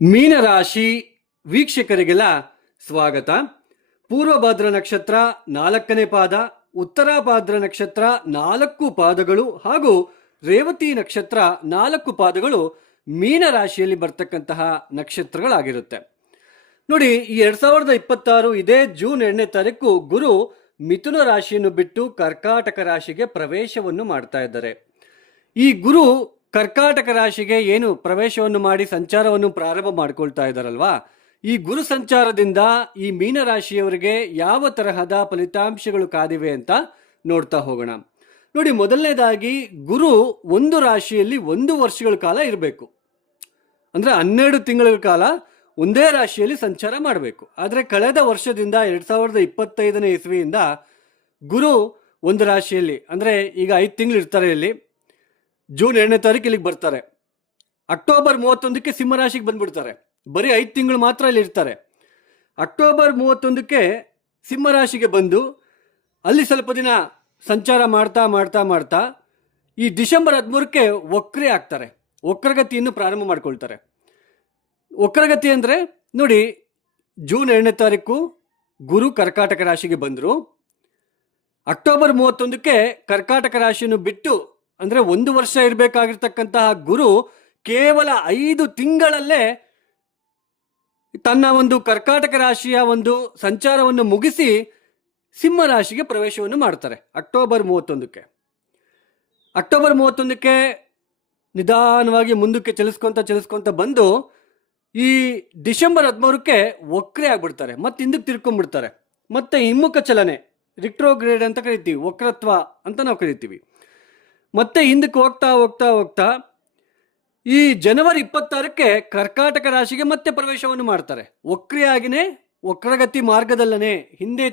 ಮೀನರಾಶಿ ವೀಕ್ಷಕರಿಗೆಲ್ಲ ಸ್ವಾಗತ. ಪೂರ್ವಭಾದ್ರ ನಕ್ಷತ್ರ 4ನೇ ಪಾದ, ಉತ್ತರಾಭಾದ್ರ ನಕ್ಷತ್ರ 4 ಪಾದಗಳು ಹಾಗೂ ರೇವತಿ ನಕ್ಷತ್ರ 4 ಪಾದಗಳು ಮೀನರಾಶಿಯಲ್ಲಿ ಬರ್ತಕ್ಕಂತಹ ನಕ್ಷತ್ರಗಳಾಗಿರುತ್ತೆ. ನೋಡಿ, ಈ 2026 ಇದೇ ಜೂನ್ 2ನೇ ತಾರೀಕು ಗುರು ಮಿಥುನ ರಾಶಿಯನ್ನು ಬಿಟ್ಟು ಕರ್ಕಾಟಕ ರಾಶಿಗೆ ಪ್ರವೇಶವನ್ನು ಮಾಡ್ತಾ ಇದ್ದಾರೆ. ಈ ಗುರು ಕರ್ಕಾಟಕ ರಾಶಿಗೆ ಏನು ಪ್ರವೇಶವನ್ನು ಮಾಡಿ ಸಂಚಾರವನ್ನು ಪ್ರಾರಂಭ ಮಾಡ್ಕೊಳ್ತಾ ಇದ್ದಾರಲ್ವಾ, ಈ ಗುರು ಸಂಚಾರದಿಂದ ಈ ಮೀನರಾಶಿಯವರಿಗೆ ಯಾವ ತರಹದ ಫಲಿತಾಂಶಗಳು ಕಾದಿವೆ ಅಂತ ನೋಡ್ತಾ ಹೋಗೋಣ. ನೋಡಿ, ಮೊದಲನೇದಾಗಿ ಗುರು ಒಂದು ರಾಶಿಯಲ್ಲಿ 1 ವರ್ಷಗಳ ಕಾಲ ಇರಬೇಕು. ಅಂದರೆ 12 ತಿಂಗಳ ಕಾಲ ಒಂದೇ ರಾಶಿಯಲ್ಲಿ ಸಂಚಾರ ಮಾಡಬೇಕು. ಆದರೆ ಕಳೆದ ವರ್ಷದಿಂದ 2025ನೇ ಇಸ್ವಿಯಿಂದ ಗುರು ಒಂದು ರಾಶಿಯಲ್ಲಿ, ಅಂದರೆ ಈಗ 5 ತಿಂಗಳು ಇರ್ತಾರೆ ಇಲ್ಲಿ, ಜೂನ್ 2ನೇ ತಾರೀಕು ಇಲ್ಲಿಗೆ ಬರ್ತಾರೆ. ಅಕ್ಟೋಬರ್ 31ಕ್ಕೆ ಸಿಂಹರಾಶಿಗೆ ಬಂದ್ಬಿಡ್ತಾರೆ. ಬರೀ 5 ತಿಂಗಳು ಮಾತ್ರ ಇಲ್ಲಿ ಇರ್ತಾರೆ. ಅಕ್ಟೋಬರ್ 31ಕ್ಕೆ ಸಿಂಹರಾಶಿಗೆ ಬಂದು ಅಲ್ಲಿ ಸ್ವಲ್ಪ ದಿನ ಸಂಚಾರ ಮಾಡ್ತಾ ಮಾಡ್ತಾ ಮಾಡ್ತಾ ಈ ಡಿಸೆಂಬರ್ 13ಕ್ಕೆ ವಕ್ರೆ ಆಗ್ತಾರೆ. ವಕ್ರಗತಿಯನ್ನು ಪ್ರಾರಂಭ ಮಾಡ್ಕೊಳ್ತಾರೆ. ವಕ್ರಗತಿ ಅಂದರೆ ನೋಡಿ, ಜೂನ್ 2ನೇ ತಾರೀಕು ಗುರು ಕರ್ಕಾಟಕ ರಾಶಿಗೆ ಬಂದರು. ಅಕ್ಟೋಬರ್ 31ಕ್ಕೆ ಕರ್ಕಾಟಕ ರಾಶಿಯನ್ನು ಬಿಟ್ಟು, ಅಂದರೆ 1 ವರ್ಷ ಇರಬೇಕಾಗಿರ್ತಕ್ಕಂತಹ ಗುರು ಕೇವಲ 5 ತಿಂಗಳಲ್ಲೇ ತನ್ನ ಒಂದು ಕರ್ಕಾಟಕ ರಾಶಿಯ ಒಂದು ಸಂಚಾರವನ್ನು ಮುಗಿಸಿ ಸಿಂಹ ರಾಶಿಗೆ ಪ್ರವೇಶವನ್ನು ಮಾಡ್ತಾರೆ. ಅಕ್ಟೋಬರ್ 31ಕ್ಕೆ ಅಕ್ಟೋಬರ್ 31ಕ್ಕೆ ನಿಧಾನವಾಗಿ ಮುಂದಕ್ಕೆ ಚಲಿಸ್ಕೊಂತ ಬಂದು ಈ ಡಿಸೆಂಬರ್ 13ಕ್ಕೆ ವಕ್ರೆ ಆಗ್ಬಿಡ್ತಾರೆ. ಮತ್ತೆ ಹಿಂದಕ್ಕೆ ತಿರ್ಕೊಂಡ್ಬಿಡ್ತಾರೆ. ಮತ್ತೆ ಹಿಮ್ಮುಖ ಚಲನೆ, ರಿಟ್ರೋಗ್ರೇಡ್ ಅಂತ ಕರಿತೀವಿ, ವಕ್ರತ್ವ ಅಂತ ನಾವು ಕರಿತೀವಿ. ಮತ್ತೆ ಹಿಂದಕ್ಕೆ ಹೋಗ್ತಾ ಹೋಗ್ತಾ ಹೋಗ್ತಾ ಈ ಜನವರಿ 26ಕ್ಕೆ ಕರ್ಕಾಟಕ ರಾಶಿಗೆ ಮತ್ತೆ ಪ್ರವೇಶವನ್ನು ಮಾಡ್ತಾರೆ. ವಕ್ರಿಯಾಗಿನೇ ವಕ್ರಗತಿ ಮಾರ್ಗದಲ್ಲೇ ಹಿಂದೆ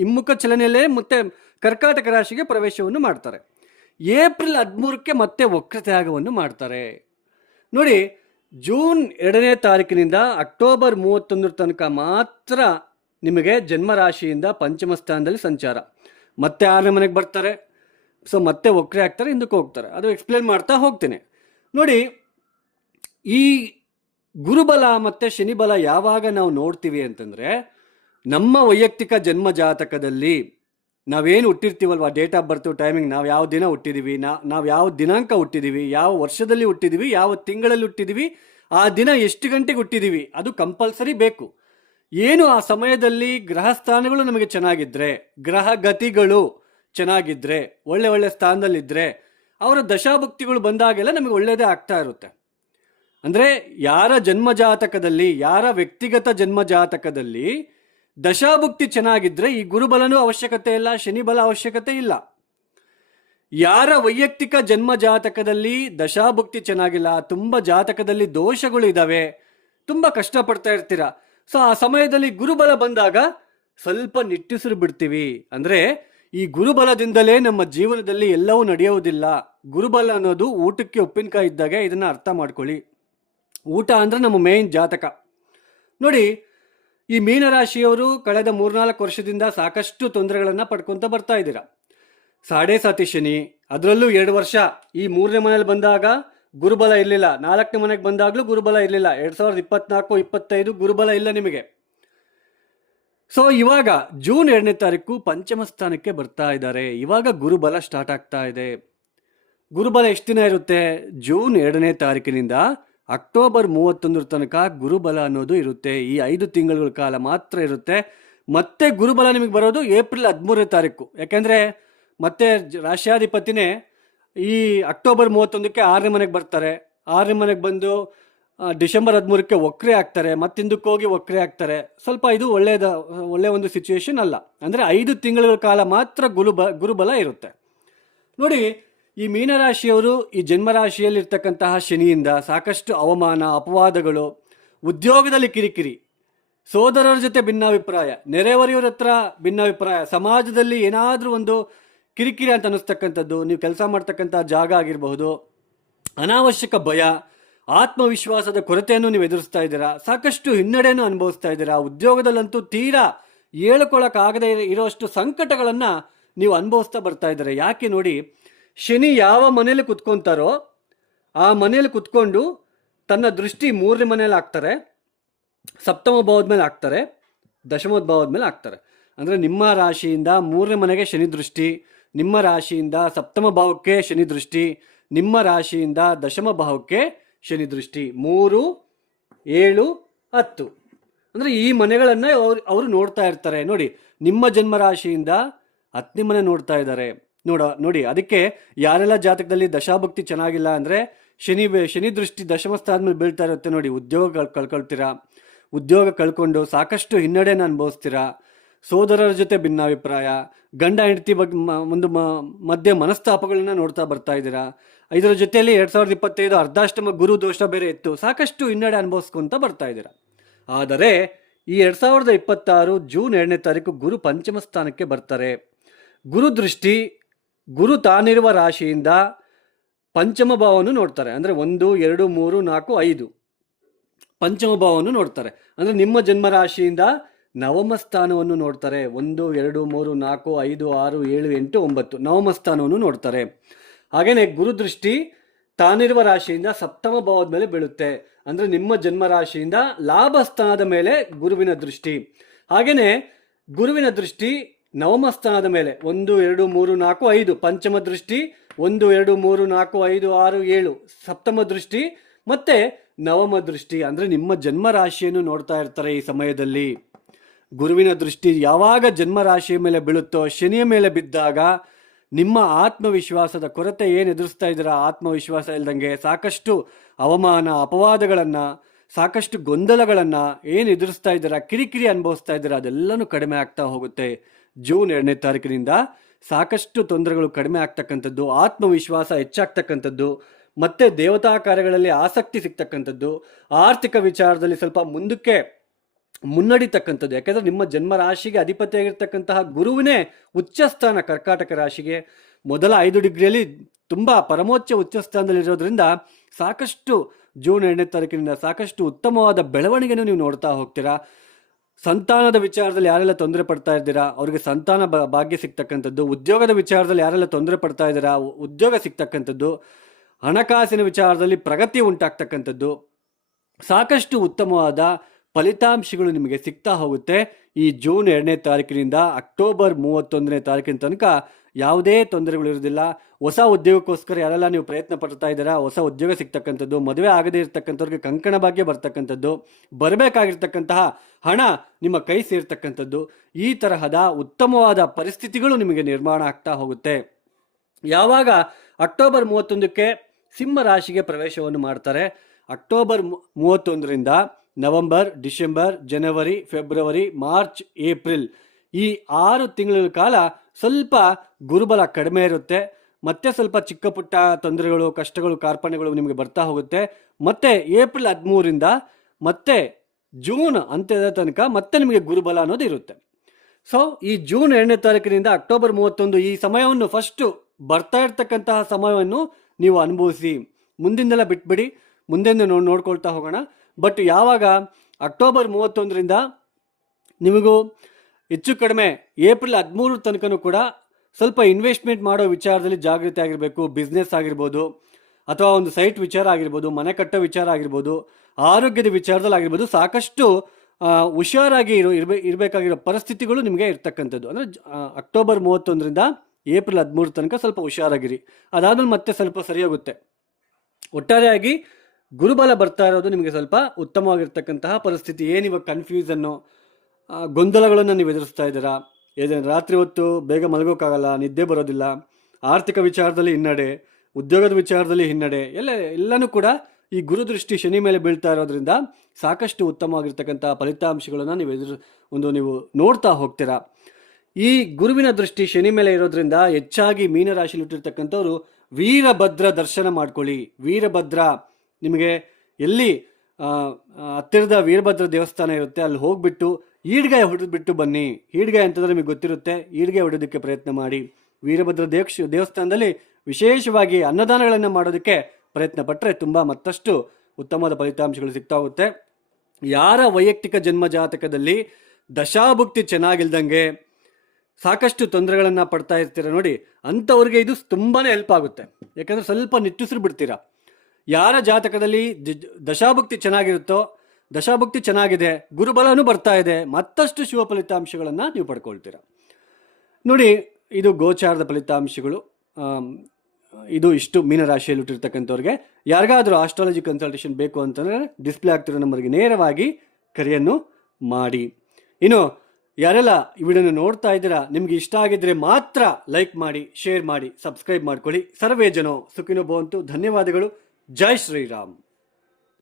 ಹಿಮ್ಮುಖ ಚಲನೆಯಲ್ಲೇ ಮತ್ತೆ ಕರ್ಕಾಟಕ ರಾಶಿಗೆ ಪ್ರವೇಶವನ್ನು ಮಾಡ್ತಾರೆ. ಏಪ್ರಿಲ್ 13ಕ್ಕೆ ಮತ್ತೆ ವಕ್ರತ್ಯಾಗವನ್ನು ಮಾಡ್ತಾರೆ. ನೋಡಿ, ಜೂನ್ 2ನೇ ತಾರೀಕಿನಿಂದ ಅಕ್ಟೋಬರ್ 31 ತನಕ ಮಾತ್ರ ನಿಮಗೆ ಜನ್ಮರಾಶಿಯಿಂದ ಪಂಚಮ ಸ್ಥಾನದಲ್ಲಿ ಸಂಚಾರ. ಮತ್ತೆ 6ನೇ ಮನೆಗೆ ಬರ್ತಾರೆ. ಸೊ ಮತ್ತೆ ವಕ್ರೆ ಆಗ್ತಾರೆ, ಹಿಂದಕ್ಕೆ ಹೋಗ್ತಾರೆ. ಅದು ಎಕ್ಸ್ಪ್ಲೇನ್ ಮಾಡ್ತಾ ಹೋಗ್ತೇನೆ. ನೋಡಿ, ಈ ಗುರುಬಲ ಮತ್ತು ಶನಿಬಲ ಯಾವಾಗ ನಾವು ನೋಡ್ತೀವಿ ಅಂತಂದರೆ, ನಮ್ಮ ವೈಯಕ್ತಿಕ ಜನ್ಮ ಜಾತಕದಲ್ಲಿ ನಾವೇನು ಹುಟ್ಟಿರ್ತೀವಲ್ವ, ಡೇಟ್ ಆಫ್ ಬರ್ತ್ ಟೈಮಿಂಗ್, ನಾವು ಯಾವ ದಿನ ಹುಟ್ಟಿದ್ದೀವಿ, ನಾವು ಯಾವ ದಿನಾಂಕ ಹುಟ್ಟಿದ್ದೀವಿ, ಯಾವ ವರ್ಷದಲ್ಲಿ ಹುಟ್ಟಿದ್ದೀವಿ, ಯಾವ ತಿಂಗಳಲ್ಲಿ ಹುಟ್ಟಿದ್ದೀವಿ, ಆ ದಿನ ಎಷ್ಟು ಗಂಟೆಗೆ ಹುಟ್ಟಿದ್ದೀವಿ, ಅದು ಕಂಪಲ್ಸರಿ ಬೇಕು. ಏನು ಆ ಸಮಯದಲ್ಲಿ ಗ್ರಹ ಸ್ಥಾನಗಳು ನಮಗೆ ಚೆನ್ನಾಗಿದ್ದರೆ, ಗ್ರಹ ಗತಿಗಳು ಚೆನ್ನಾಗಿದ್ದರೆ, ಒಳ್ಳೆ ಸ್ಥಾನದಲ್ಲಿದ್ದರೆ, ಅವರ ದಶಾಭುಕ್ತಿಗಳು ಬಂದಾಗೆಲ್ಲ ನಮಗೆ ಒಳ್ಳೆಯದೇ ಆಗ್ತಾ ಇರುತ್ತೆ. ಅಂದರೆ ಯಾರ ಜನ್ಮ ಜಾತಕದಲ್ಲಿ, ಯಾರ ವ್ಯಕ್ತಿಗತ ಜನ್ಮ ಜಾತಕದಲ್ಲಿ ದಶಾಭುಕ್ತಿ ಚೆನ್ನಾಗಿದ್ದರೆ ಈ ಗುರುಬಲನೂ ಅವಶ್ಯಕತೆ ಇಲ್ಲ, ಶನಿಬಲ ಅವಶ್ಯಕತೆ ಇಲ್ಲ. ಯಾರ ವೈಯಕ್ತಿಕ ಜನ್ಮ ಜಾತಕದಲ್ಲಿ ದಶಾಭುಕ್ತಿ ಚೆನ್ನಾಗಿಲ್ಲ, ತುಂಬ ಜಾತಕದಲ್ಲಿ ದೋಷಗಳು ಇದ್ದಾವೆ, ತುಂಬ ಕಷ್ಟಪಡ್ತಾ ಇರ್ತೀರ, ಸೊ ಆ ಸಮಯದಲ್ಲಿ ಗುರುಬಲ ಬಂದಾಗ ಸ್ವಲ್ಪ ನಿಟ್ಟುಸಿರು ಬಿಡ್ತೀವಿ. ಅಂದರೆ ಈ ಗುರುಬಲದಿಂದಲೇ ನಮ್ಮ ಜೀವನದಲ್ಲಿ ಎಲ್ಲವೂ ನಡೆಯುವುದಿಲ್ಲ. ಗುರುಬಲ ಅನ್ನೋದು ಊಟಕ್ಕೆ ಉಪ್ಪಿನಕಾಯಿ ಇದ್ದಾಗ, ಇದನ್ನು ಅರ್ಥ ಮಾಡ್ಕೊಳ್ಳಿ. ಊಟ ಅಂದರೆ ನಮ್ಮ ಮೇನ್ ಜಾತಕ. ನೋಡಿ, ಈ ಮೀನರಾಶಿಯವರು ಕಳೆದ 3-4 ವರ್ಷದಿಂದ ಸಾಕಷ್ಟು ತೊಂದರೆಗಳನ್ನು ಪಡ್ಕೊತ ಬರ್ತಾ ಇದ್ದೀರಾ. ಸಾಡೆ ಸಾತಿ ಶನಿ, ಅದರಲ್ಲೂ 2 ವರ್ಷ ಈ 3ನೇ ಮನೇಲಿ ಬಂದಾಗ ಗುರುಬಲ ಇರಲಿಲ್ಲ, 4ನೇ ಮನೆಗೆ ಬಂದಾಗಲೂ ಗುರುಬಲ ಇರಲಿಲ್ಲ. 2024-25 ಗುರುಬಲ ಇಲ್ಲ ನಿಮಗೆ. ಸೊ ಇವಾಗ ಜೂನ್ 2ನೇ ತಾರೀಕು ಪಂಚಮ ಸ್ಥಾನಕ್ಕೆ ಬರ್ತಾ ಇದ್ದಾರೆ. ಇವಾಗ ಗುರುಬಲ ಸ್ಟಾರ್ಟ್ ಆಗ್ತಾ ಇದೆ. ಗುರುಬಲ ಎಷ್ಟು ದಿನ ಇರುತ್ತೆ? ಜೂನ್ 2ನೇ ತಾರೀಕಿನಿಂದ ಅಕ್ಟೋಬರ್ 31 ತನಕ ಗುರುಬಲ ಅನ್ನೋದು ಇರುತ್ತೆ. ಈ 5 ತಿಂಗಳ ಕಾಲ ಮಾತ್ರ ಇರುತ್ತೆ. ಮತ್ತೆ ಗುರುಬಲ ನಿಮಗೆ ಬರೋದು ಏಪ್ರಿಲ್ 13ನೇ ತಾರೀಕು. ಯಾಕೆಂದರೆ ಮತ್ತೆ ರಾಶ್ಯಾಧಿಪತಿನೇ ಈ ಅಕ್ಟೋಬರ್ 31ಕ್ಕೆ 6ನೇ ಮನೆಗೆ ಬರ್ತಾರೆ. 6ನೇ ಮನೆಗೆ ಬಂದು ಡಿಸೆಂಬರ್ 13ಕ್ಕೆ ವಕ್ರೆ ಆಗ್ತಾರೆ. ಮತ್ತೆ ಹಿಂದಕ್ಕೆ ಹೋಗಿ ವಕ್ರೆ ಆಗ್ತಾರೆ. ಸ್ವಲ್ಪ ಇದು ಒಳ್ಳೆಯ ಒಂದು ಸಿಚುವೇಶನ್ ಅಲ್ಲ. ಅಂದರೆ 5 ತಿಂಗಳ ಕಾಲ ಮಾತ್ರ ಗುರುಬಲ ಇರುತ್ತೆ. ನೋಡಿ, ಈ ಮೀನರಾಶಿಯವರು ಈ ಜನ್ಮರಾಶಿಯಲ್ಲಿರ್ತಕ್ಕಂತಹ ಶನಿಯಿಂದ ಸಾಕಷ್ಟು ಅವಮಾನ, ಅಪವಾದಗಳು, ಉದ್ಯೋಗದಲ್ಲಿ ಕಿರಿಕಿರಿ, ಸೋದರರ ಜೊತೆ ಭಿನ್ನಾಭಿಪ್ರಾಯ, ನೆರೆಹೊರೆಯವರ ಹತ್ರ ಭಿನ್ನಾಭಿಪ್ರಾಯ, ಸಮಾಜದಲ್ಲಿ ಏನಾದರೂ ಒಂದು ಕಿರಿಕಿರಿ ಅಂತ ಅನ್ನಿಸ್ತಕ್ಕಂಥದ್ದು, ನೀವು ಕೆಲಸ ಮಾಡ್ತಕ್ಕಂಥ ಜಾಗ ಆಗಿರಬಹುದು, ಅನಾವಶ್ಯಕ ಭಯ, ಆತ್ಮವಿಶ್ವಾಸದ ಕೊರತೆಯನ್ನು ನೀವು ಎದುರಿಸ್ತಾ ಇದ್ದೀರಾ, ಸಾಕಷ್ಟು ಹಿನ್ನಡೆಯನ್ನು ಅನುಭವಿಸ್ತಾ ಇದ್ದೀರಾ. ಉದ್ಯೋಗದಲ್ಲಂತೂ ತೀರಾ ಹೇಳ್ಕೊಳ್ಳೋಕ್ಕಾಗದೇ ಇರೋಷ್ಟು ಸಂಕಟಗಳನ್ನು ನೀವು ಅನುಭವಿಸ್ತಾ ಬರ್ತಾ ಇದ್ದಾರೆ. ಯಾಕೆ ನೋಡಿ, ಶನಿ ಯಾವ ಮನೇಲಿ ಕುತ್ಕೊತಾರೋ ಆ ಮನೇಲಿ ಕುತ್ಕೊಂಡು ತನ್ನ ದೃಷ್ಟಿ 3ನೇ ಮನೇಲಿ ಹಾಕ್ತಾರೆ, ಸಪ್ತಮ ಭಾವದ ಮೇಲೆ ಹಾಕ್ತಾರೆ, ದಶಮ ಭಾವದ ಮೇಲೆ ಹಾಕ್ತಾರೆ. ಅಂದರೆ ನಿಮ್ಮ ರಾಶಿಯಿಂದ 3ನೇ ಮನೆಗೆ ಶನಿ ದೃಷ್ಟಿ, ನಿಮ್ಮ ರಾಶಿಯಿಂದ ಸಪ್ತಮ ಭಾವಕ್ಕೆ ಶನಿ ದೃಷ್ಟಿ, ನಿಮ್ಮ ರಾಶಿಯಿಂದ ದಶಮ ಭಾವಕ್ಕೆ ಶನಿ ದೃಷ್ಟಿ. 3, 7, 10 ಅಂದರೆ ಈ ಮನೆಗಳನ್ನು ಅವರು ನೋಡ್ತಾ ಇರ್ತಾರೆ. ನೋಡಿ, ನಿಮ್ಮ ಜನ್ಮ ರಾಶಿಯಿಂದ 10ನೇ ಮನೆ ನೋಡ್ತಾ ಇದ್ದಾರೆ. ನೋಡಿ, ಅದಕ್ಕೆ ಯಾರೆಲ್ಲ ಜಾತಕದಲ್ಲಿ ದಶಾಭಕ್ತಿ ಚೆನ್ನಾಗಿಲ್ಲ ಅಂದರೆ ಶನಿ ದೃಷ್ಟಿ ದಶಮ ಸ್ಥಾನದ ಮೇಲೆ ಬೀಳ್ತಾ ಇರುತ್ತೆ. ನೋಡಿ, ಉದ್ಯೋಗ ಕಳ್ಕೊಳ್ತೀರಾ, ಉದ್ಯೋಗ ಕಳ್ಕೊಂಡು ಸಾಕಷ್ಟು ಹಿನ್ನಡೆನ ಅನುಭವಿಸ್ತೀರಾ, ಸೋದರರ ಜೊತೆ ಭಿನ್ನಾಭಿಪ್ರಾಯ, ಗಂಡ ಹೆಂಡತಿ ಬಗ್ಗೆ ಮಧ್ಯೆ ಮನಸ್ತಾಪಗಳನ್ನ ನೋಡ್ತಾ ಬರ್ತಾ ಇದ್ದೀರಾ. ಇದರ ಜೊತೆಯಲ್ಲಿ 2025 ಅರ್ಧಾಷ್ಟಮ ಗುರು ದೋಷ ಬೇರೆ ಇತ್ತು, ಸಾಕಷ್ಟು ಹಿನ್ನಡೆ ಅನುಭವಿಸ್ಕೊಂತ ಬರ್ತಾ ಇದ್ದೀರಾ. ಆದರೆ ಈ 2026 ಜೂನ್ 2ನೇ ತಾರೀಕು ಗುರು ಪಂಚಮ ಸ್ಥಾನಕ್ಕೆ ಬರ್ತಾರೆ. ಗುರು ದೃಷ್ಟಿ ಗುರು ತಾನಿರುವ ರಾಶಿಯಿಂದ ಪಂಚಮ ಭಾವವನ್ನು ನೋಡ್ತಾರೆ. ಅಂದರೆ 1, 2, 3, 4, 5 ಪಂಚಮ ಭಾವವನ್ನು ನೋಡ್ತಾರೆ. ಅಂದರೆ ನಿಮ್ಮ ಜನ್ಮ ರಾಶಿಯಿಂದ ನವಮ ಸ್ಥಾನವನ್ನು ನೋಡ್ತಾರೆ. 1, 2, 3, 4, 5, 6, 7, 8, 9 ನವಮ ಸ್ಥಾನವನ್ನು ನೋಡ್ತಾರೆ. ಹಾಗೆಯೇ ಗುರುದೃಷ್ಟಿ ತಾನಿರುವ ರಾಶಿಯಿಂದ ಸಪ್ತಮ ಭಾವದ ಮೇಲೆ ಬೀಳುತ್ತೆ. ಅಂದರೆ ನಿಮ್ಮ ಜನ್ಮ ರಾಶಿಯಿಂದ ಲಾಭ ಸ್ಥಾನದ ಮೇಲೆ ಗುರುವಿನ ದೃಷ್ಟಿ. ಹಾಗೆಯೇ ಗುರುವಿನ ದೃಷ್ಟಿ ನವಮ ಸ್ಥಾನದ ಮೇಲೆ 1, 2, 3, 4, 5 ಪಂಚಮ ದೃಷ್ಟಿ, 1, 2, 3, 4, 5, 6, 7 ಸಪ್ತಮ ದೃಷ್ಟಿ, ಮತ್ತೆ ನವಮ ದೃಷ್ಟಿ. ಅಂದರೆ ನಿಮ್ಮ ಜನ್ಮ ರಾಶಿಯನ್ನು ನೋಡ್ತಾ ಇರ್ತಾರೆ. ಈ ಸಮಯದಲ್ಲಿ ಗುರುವಿನ ದೃಷ್ಟಿ ಯಾವಾಗ ಜನ್ಮ ರಾಶಿಯ ಮೇಲೆ ಬೀಳುತ್ತೋ, ಶನಿಯ ಮೇಲೆ ಬಿದ್ದಾಗ ನಿಮ್ಮ ಆತ್ಮವಿಶ್ವಾಸದ ಕೊರತೆ ಏನು ಎದುರಿಸ್ತಾ ಇದ್ದೀರಾ, ಆತ್ಮವಿಶ್ವಾಸ ಇಲ್ದಂಗೆ ಸಾಕಷ್ಟು ಅವಮಾನ ಅಪವಾದಗಳನ್ನು, ಸಾಕಷ್ಟು ಗೊಂದಲಗಳನ್ನು ಏನು ಎದುರಿಸ್ತಾ ಇದ್ದೀರಾ, ಕಿರಿಕಿರಿ ಅನುಭವಿಸ್ತಾ ಇದ್ದೀರಾ, ಅದೆಲ್ಲನೂ ಕಡಿಮೆ ಆಗ್ತಾ ಹೋಗುತ್ತೆ. ಜೂನ್ 2ನೇ ತಾರೀಕಿನಿಂದ ಸಾಕಷ್ಟು ತೊಂದರೆಗಳು ಕಡಿಮೆ ಆಗ್ತಕ್ಕಂಥದ್ದು, ಆತ್ಮವಿಶ್ವಾಸ ಹೆಚ್ಚಾಗ್ತಕ್ಕಂಥದ್ದು, ಮತ್ತೆ ದೇವತಾ ಕಾರ್ಯಗಳಲ್ಲಿ ಆಸಕ್ತಿ ಸಿಗ್ತಕ್ಕಂಥದ್ದು, ಆರ್ಥಿಕ ವಿಚಾರದಲ್ಲಿ ಸ್ವಲ್ಪ ಮುಂದಕ್ಕೆ ಮುನ್ನಡಿತಕ್ಕಂಥದ್ದು. ಯಾಕೆಂದರೆ ನಿಮ್ಮ ಜನ್ಮ ರಾಶಿಗೆ ಅಧಿಪತಿಯಾಗಿರ್ತಕ್ಕಂತಹ ಗುರುವಿನೇ ಉಚ್ಚ ಸ್ಥಾನ ಕರ್ಕಾಟಕ ರಾಶಿಗೆ ಮೊದಲ 5 ಡಿಗ್ರಿಯಲ್ಲಿ ತುಂಬ ಪರಮೋಚ್ಚ ಉಚ್ಚ ಸ್ಥಾನದಲ್ಲಿರೋದ್ರಿಂದ ಸಾಕಷ್ಟು ಜೂನ್ 2ನೇ ತಾರೀಕಿನಿಂದ ಸಾಕಷ್ಟು ಉತ್ತಮವಾದ ಬೆಳವಣಿಗೆಯನ್ನು ನೀವು ನೋಡ್ತಾ ಹೋಗ್ತೀರಾ. ಸಂತಾನದ ವಿಚಾರದಲ್ಲಿ ಯಾರೆಲ್ಲ ತೊಂದರೆ ಪಡ್ತಾ ಇದ್ದೀರಾ ಅವರಿಗೆ ಸಂತಾನ ಭಾಗ್ಯ ಸಿಗ್ತಕ್ಕಂಥದ್ದು, ಉದ್ಯೋಗದ ವಿಚಾರದಲ್ಲಿ ಯಾರೆಲ್ಲ ತೊಂದರೆ ಪಡ್ತಾ ಇದ್ದೀರಾ ಉದ್ಯೋಗ ಸಿಗ್ತಕ್ಕಂಥದ್ದು, ಹಣಕಾಸಿನ ವಿಚಾರದಲ್ಲಿ ಪ್ರಗತಿ ಉಂಟಾಗ್ತಕ್ಕಂಥದ್ದು, ಸಾಕಷ್ಟು ಉತ್ತಮವಾದ ಫಲಿತಾಂಶಗಳು ನಿಮಗೆ ಸಿಗ್ತಾ ಹೋಗುತ್ತೆ. ಈ ಜೂನ್ 2ನೇ ತಾರೀಕಿನಿಂದ ಅಕ್ಟೋಬರ್ 31ನೇ ತಾರೀಕಿನ ತನಕ ಯಾವುದೇ ತೊಂದರೆಗಳಿರೋದಿಲ್ಲ. ಹೊಸ ಉದ್ಯೋಗಕ್ಕೋಸ್ಕರ ಯಾರೆಲ್ಲ ನೀವು ಪ್ರಯತ್ನ ಪಡ್ತಾ ಇದ್ದೀರಾ ಹೊಸ ಉದ್ಯೋಗ ಸಿಗ್ತಕ್ಕಂಥದ್ದು, ಮದುವೆ ಆಗದೇ ಇರತಕ್ಕಂಥವ್ರಿಗೆ ಕಂಕಣ ಭಾಗ್ಯ ಬರ್ತಕ್ಕಂಥದ್ದು, ಬರಬೇಕಾಗಿರ್ತಕ್ಕಂತಹ ಹಣ ನಿಮ್ಮ ಕೈ ಸೇರ್ತಕ್ಕಂಥದ್ದು, ಈ ತರಹದ ಉತ್ತಮವಾದ ಪರಿಸ್ಥಿತಿಗಳು ನಿಮಗೆ ನಿರ್ಮಾಣ ಆಗ್ತಾ ಹೋಗುತ್ತೆ. ಯಾವಾಗ ಅಕ್ಟೋಬರ್ 31ಕ್ಕೆ ಸಿಂಹ ರಾಶಿಗೆ ಪ್ರವೇಶವನ್ನು ಮಾಡ್ತಾರೆ. ಅಕ್ಟೋಬರ್ 31ರಿಂದ ನವೆಂಬರ್, ಡಿಸೆಂಬರ್, ಜನವರಿ, ಫೆಬ್ರವರಿ, ಮಾರ್ಚ್, ಏಪ್ರಿಲ್ ಈ 6 ತಿಂಗಳ ಕಾಲ ಸ್ವಲ್ಪ ಗುರುಬಲ ಕಡಿಮೆ ಇರುತ್ತೆ. ಮತ್ತೆ ಸ್ವಲ್ಪ ಚಿಕ್ಕ ಪುಟ್ಟ ತೊಂದರೆಗಳು, ಕಷ್ಟಗಳು, ಕಾರ್ಪಣ್ಯಗಳು ನಿಮಗೆ ಬರ್ತಾ ಹೋಗುತ್ತೆ. ಮತ್ತೆ ಏಪ್ರಿಲ್ 13ರಿಂದ ಮತ್ತೆ ಜೂನ್ ಅಂತ್ಯದ ತನಕ ಮತ್ತೆ ನಿಮಗೆ ಗುರುಬಲ ಅನ್ನೋದು ಇರುತ್ತೆ. ಸೊ ಈ ಜೂನ್ 2ನೇ ತಾರೀಕಿನಿಂದ ಅಕ್ಟೋಬರ್ 31 ಈ ಸಮಯವನ್ನು ಫಸ್ಟು ಬರ್ತಾ ಇರ್ತಕ್ಕಂತಹ ಸಮಯವನ್ನು ನೀವು ಅನುಭವಿಸಿ. ಮುಂದಿಂದೆಲ್ಲ ಬಿಟ್ಬಿಡಿ, ಮುಂದೆಂದು ನೋಡ್ಕೊಳ್ತಾ ಹೋಗೋಣ. ಬಟ್ ಯಾವಾಗ ಅಕ್ಟೋಬರ್ 31ರಿಂದ ನಿಮಗೂ ಹೆಚ್ಚು ಕಡಿಮೆ ಏಪ್ರಿಲ್ 13 ತನಕನೂ ಕೂಡ ಸ್ವಲ್ಪ ಇನ್ವೆಸ್ಟ್ಮೆಂಟ್ ಮಾಡೋ ವಿಚಾರದಲ್ಲಿ ಜಾಗೃತಿ ಆಗಿರಬೇಕು. ಬಿಸ್ನೆಸ್ ಆಗಿರ್ಬೋದು, ಅಥವಾ ಒಂದು ಸೈಟ್ ವಿಚಾರ ಆಗಿರ್ಬೋದು, ಮನೆ ಕಟ್ಟೋ ವಿಚಾರ ಆಗಿರ್ಬೋದು, ಆರೋಗ್ಯದ ವಿಚಾರದಲ್ಲಿ ಆಗಿರ್ಬೋದು, ಸಾಕಷ್ಟು ಹುಷಾರಾಗಿ ಇರಬೇಕಾಗಿರೋ ಪರಿಸ್ಥಿತಿಗಳು ನಿಮಗೆ ಇರ್ತಕ್ಕಂಥದ್ದು. ಅಂದರೆ ಅಕ್ಟೋಬರ್ 31ರಿಂದ ಏಪ್ರಿಲ್ 13 ತನಕ ಸ್ವಲ್ಪ ಹುಷಾರಾಗಿರಿ. ಅದಾದ್ಮೇಲೆ ಮತ್ತೆ ಸ್ವಲ್ಪ ಸರಿ ಹೋಗುತ್ತೆ. ಒಟ್ಟಾರೆಯಾಗಿ ಗುರುಬಲ ಬರ್ತಾ ಇರೋದು ನಿಮಗೆ ಸ್ವಲ್ಪ ಉತ್ತಮವಾಗಿರ್ತಕ್ಕಂತಹ ಪರಿಸ್ಥಿತಿ. ಏನಿವಾಗ ಕನ್ಫ್ಯೂಸನ್ನು, ಗೊಂದಲಗಳನ್ನು ನೀವು ಎದುರಿಸ್ತಾ ಇದ್ದೀರಾ, ರಾತ್ರಿ ಹೊತ್ತು ಬೇಗ ಮಲಗೋಕ್ಕಾಗಲ್ಲ, ನಿದ್ದೆ ಬರೋದಿಲ್ಲ, ಆರ್ಥಿಕ ವಿಚಾರದಲ್ಲಿ ಹಿನ್ನಡೆ, ಉದ್ಯೋಗದ ವಿಚಾರದಲ್ಲಿ ಹಿನ್ನಡೆ, ಎಲ್ಲನೂ ಕೂಡ ಈ ಗುರುದೃಷ್ಟಿ ಶನಿ ಮೇಲೆ ಬೀಳ್ತಾ ಇರೋದ್ರಿಂದ ಸಾಕಷ್ಟು ಉತ್ತಮವಾಗಿರ್ತಕ್ಕಂಥ ಫಲಿತಾಂಶಗಳನ್ನು ನೀವು ನೋಡ್ತಾ ಹೋಗ್ತೀರಾ. ಈ ಗುರುವಿನ ದೃಷ್ಟಿ ಶನಿ ಮೇಲೆ ಇರೋದ್ರಿಂದ ಹೆಚ್ಚಾಗಿ ಮೀನರಾಶಿಯಲ್ಲಿ ಇಟ್ಟಿರ್ತಕ್ಕಂಥವ್ರು ವೀರಭದ್ರ ದರ್ಶನ ಮಾಡ್ಕೊಳ್ಳಿ. ವೀರಭದ್ರ ನಿಮಗೆ ಎಲ್ಲಿ ಹತ್ತಿರದ ವೀರಭದ್ರ ದೇವಸ್ಥಾನ ಇರುತ್ತೆ ಅಲ್ಲಿ ಹೋಗ್ಬಿಟ್ಟು ಈಡ್ಗಾಯಿ ಹೊಡೆದ್ಬಿಟ್ಟು ಬನ್ನಿ. ಈಡ್ಗಾಯಿ ಅಂತಂದ್ರೆ ನಿಮಗೆ ಗೊತ್ತಿರುತ್ತೆ, ಈಡ್ಗಾಯಿ ಹೊಡೆಯೋದಕ್ಕೆ ಪ್ರಯತ್ನ ಮಾಡಿ. ವೀರಭದ್ರ ದೇವಸ್ಥಾನದಲ್ಲಿ ವಿಶೇಷವಾಗಿ ಅನ್ನದಾನಗಳನ್ನು ಮಾಡೋದಕ್ಕೆ ಪ್ರಯತ್ನ ಪಟ್ಟರೆ ಮತ್ತಷ್ಟು ಉತ್ತಮವಾದ ಫಲಿತಾಂಶಗಳು ಸಿಗ್ತಾ ಹೋಗುತ್ತೆ. ಯಾರ ವೈಯಕ್ತಿಕ ಜನ್ಮ ಜಾತಕದಲ್ಲಿ ದಶಾಭುಕ್ತಿ ಚೆನ್ನಾಗಿಲ್ದಂಗೆ ಸಾಕಷ್ಟು ತೊಂದರೆಗಳನ್ನು ಪಡ್ತಾ ಇರ್ತೀರ ನೋಡಿ, ಅಂಥವ್ರಿಗೆ ಇದು ತುಂಬಾ ಹೆಲ್ಪ್ ಆಗುತ್ತೆ. ಯಾಕಂದರೆ ಸ್ವಲ್ಪ ನಿಟ್ಟುಸಿರು ಬಿಡ್ತೀರಾ. ಯಾರ ಜಾತಕದಲ್ಲಿ ದಶಾಭುಕ್ತಿ ಚೆನ್ನಾಗಿರುತ್ತೋ, ದಶಾಭುಕ್ತಿ ಚೆನ್ನಾಗಿದೆ, ಗುರುಬಲನೂ ಬರ್ತಾ ಇದೆ, ಮತ್ತಷ್ಟು ಶುಭ ಫಲಿತಾಂಶಗಳನ್ನು ನೀವು ಪಡ್ಕೊಳ್ತೀರ. ನೋಡಿ, ಇದು ಗೋಚಾರದ ಫಲಿತಾಂಶಗಳು. ಇದು ಇಷ್ಟು ಮೀನರಾಶಿಯಲ್ಲಿ ಹುಟ್ಟಿರ್ತಕ್ಕಂಥವ್ರಿಗೆ. ಯಾರಿಗಾದರೂ ಆಸ್ಟ್ರಾಲಜಿ ಕನ್ಸಲ್ಟೇಷನ್ ಬೇಕು ಅಂತಂದರೆ ಡಿಸ್ಪ್ಲೇ ಆಗ್ತಿರೋ ನಂಬರ್ಗೆ ನೇರವಾಗಿ ಕರೆಯನ್ನು ಮಾಡಿ. ಇನ್ನು ಯಾರೆಲ್ಲ ಈ ವಿಡಿಯೋನ ನೋಡ್ತಾ ಇದ್ದೀರಾ, ನಿಮ್ಗೆ ಇಷ್ಟ ಆಗಿದ್ರೆ ಮಾತ್ರ ಲೈಕ್ ಮಾಡಿ, ಶೇರ್ ಮಾಡಿ, ಸಬ್ಸ್ಕ್ರೈಬ್ ಮಾಡ್ಕೊಳ್ಳಿ. ಸರ್ವೇ ಜನೋ ಸುಖಿನೋ ಭವಂತು. ಧನ್ಯವಾದಗಳು. ಜೈ ಶ್ರೀರಾಮ್.